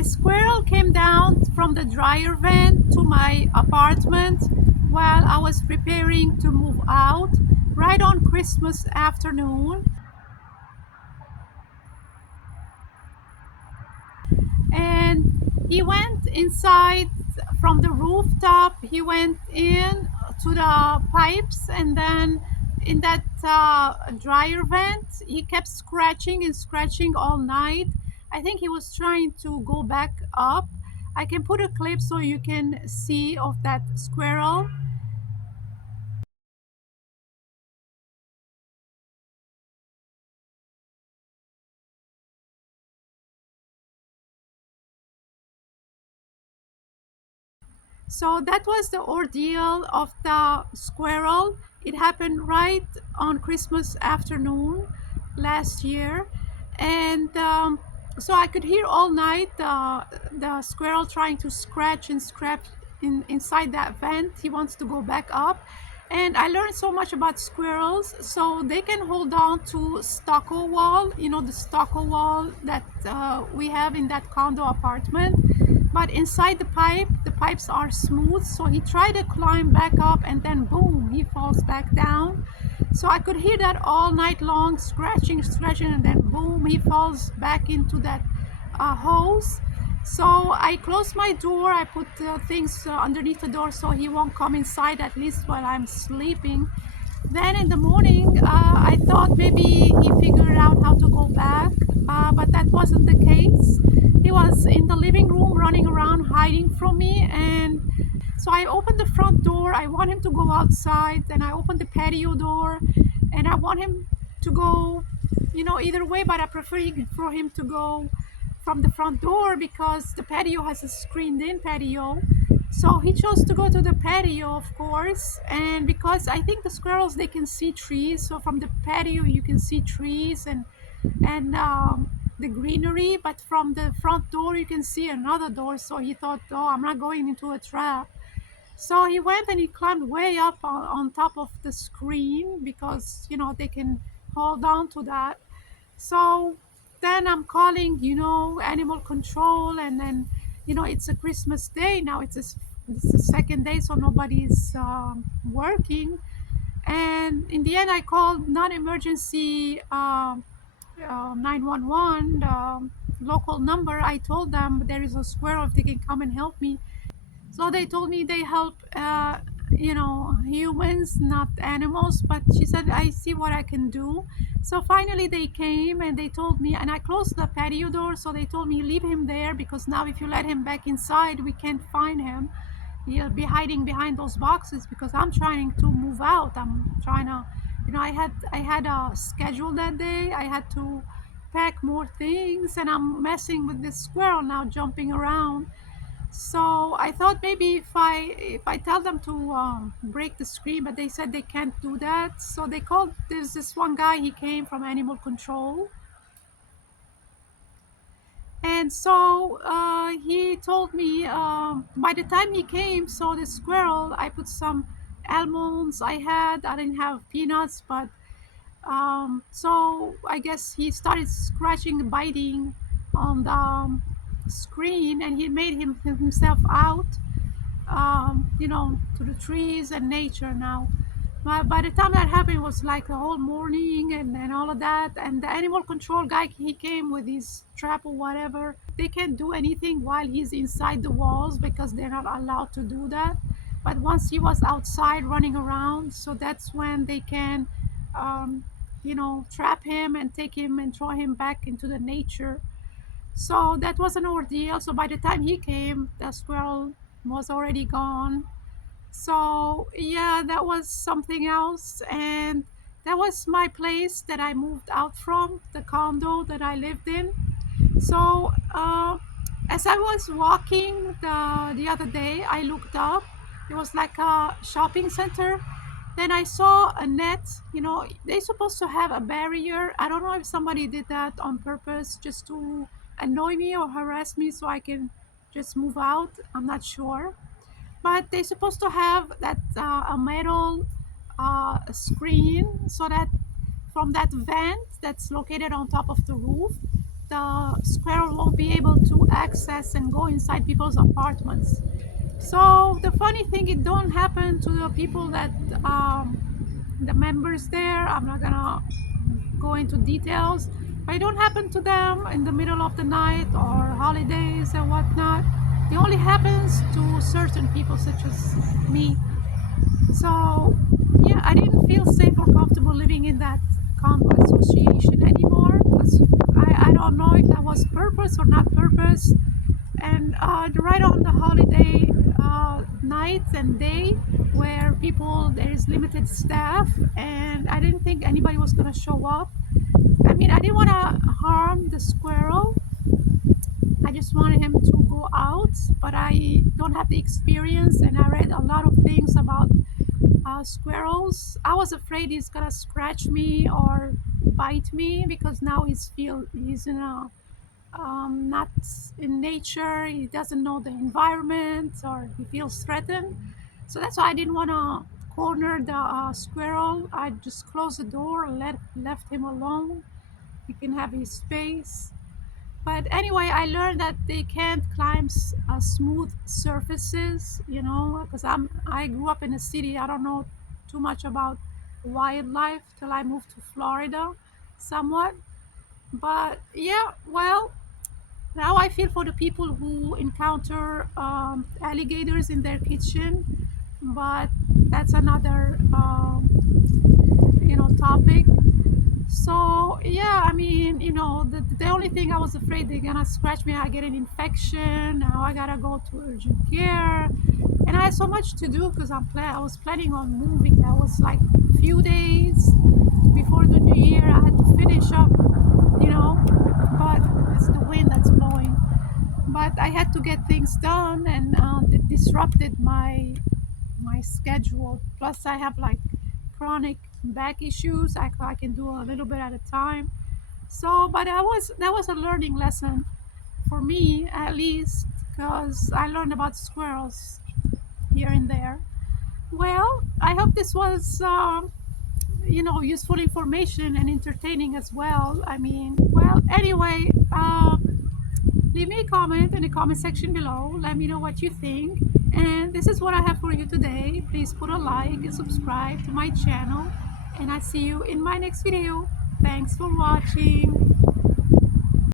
A squirrel came down from the dryer vent to my apartment while I was preparing to move out right on Christmas afternoon. And he went inside from the rooftop. He went in to the pipes, and then in that dryer vent he kept scratching and scratching all night. I think he was trying to go back up. I can put a clip so you can see of that squirrel. So that was the ordeal of the squirrel. It happened right on Christmas afternoon last year. And so I could hear all night the squirrel trying to scratch and scratch inside that vent. He wants to go back up. And I learned so much about squirrels. So they can hold on to stucco wall, the stucco wall that we have in that condo apartment. But inside the pipes are smooth. So he tried to climb back up, and then boom, he falls back down. So I could hear that all night long, scratching, scratching, and then boom, he falls back into that hose. So I closed my door. I put things underneath the door so he won't come inside, at least while I'm sleeping. Then in the morning, I thought maybe he figured out how to go back, but that wasn't the case. He was in the living room running around hiding from me. And so I opened the front door. I want him to go outside. Then I opened the patio door, and I want him to go, either way, but I prefer for him to go from the front door because the patio has a screened in patio. So he chose to go to the patio, of course. And because I think the squirrels, they can see trees. So from the patio, you can see trees and the greenery. But from the front door, you can see another door. So he thought, oh, I'm not going into a trap. So he went and he climbed way up on top of the screen because, they can hold on to that. So then I'm calling, animal control, and then, it's a Christmas day now. It's the second day, so nobody's working. And in the end, I called non-emergency 911 local number. I told them there is a squirrel, if they can come and help me. So they told me they help, humans, not animals. But she said, I see what I can do. So finally they came and they told me, and I closed the patio door. So they told me, leave him there because now if you let him back inside, we can't find him. He'll be hiding behind those boxes because I'm trying to move out. I'm trying to, I had a schedule that day. I had to pack more things, and I'm messing with this squirrel now jumping around. So I thought maybe if I tell them to break the screen, but they said they can't do that. So they called. There's this one guy. He came from animal control, and so he told me by the time he came, so the squirrel. I put some almonds. I didn't have peanuts, but so I guess he started scratching, biting on the screen, and he made himself out, to the trees and nature now. But by the time that happened, it was like the whole morning and all of that. And the animal control guy, he came with his trap or whatever. They can't do anything while he's inside the walls because they're not allowed to do that. But once he was outside running around, so that's when they can, trap him and take him and throw him back into the nature. So that was an ordeal. So by the time he came, the squirrel was already gone. So yeah, that was something else. And that was my place that I moved out from, the condo that I lived in. So as I was walking the other day, I looked up. It was like a shopping center. Then I saw a net. They're supposed to have a barrier. I don't know if somebody did that on purpose just to annoy me or harass me so I can just move out. I'm not sure. But they're supposed to have that a metal screen so that from that vent that's located on top of the roof, the squirrel won't be able to access and go inside people's apartments. So the funny thing, it don't happen to the people that the members there. I'm not gonna go into details, but it don't happen to them in the middle of the night or holidays and whatnot. It only happens to certain people, such as me. So yeah, I didn't feel safe or comfortable living in that condo association anymore because I don't know if that was purpose or not purpose. And right on the holiday nights and day where people there is limited staff, and I didn't think anybody was going to show up. I mean, I didn't want to harm the squirrel. I just wanted him to go out, but I don't have the experience, and I read a lot of things about squirrels. I was afraid he's gonna scratch me or bite me because now he's in a not in nature. He doesn't know the environment or he feels threatened. So that's why I didn't want to corner the squirrel. I just closed the door and left him alone. He can have his space. But anyway, I learned that they can't climb smooth surfaces, because I grew up in a city. I don't know too much about wildlife till I moved to Florida, somewhat. But yeah, well, now I feel for the people who encounter alligators in their kitchen, but that's another topic. So yeah, I mean, the only thing I was afraid they're gonna scratch me, I get an infection. Now I gotta go to urgent care, and I had so much to do because I was planning on moving. That was like a few days before the new year. I had to finish up, but it's the wind that's blowing. But I had to get things done, and it disrupted my schedule. Plus, I have like chronic back issues. I can do a little bit at a time. So, but that was a learning lesson for me, at least, because I learned about squirrels here and there. Well, I hope this was, useful information and entertaining as well. I mean, well, anyway, leave me a comment in the comment section below. Let me know what you think. And this is what I have for you today. Please put a like and subscribe to my channel. And I see you in my next video. Thanks for watching.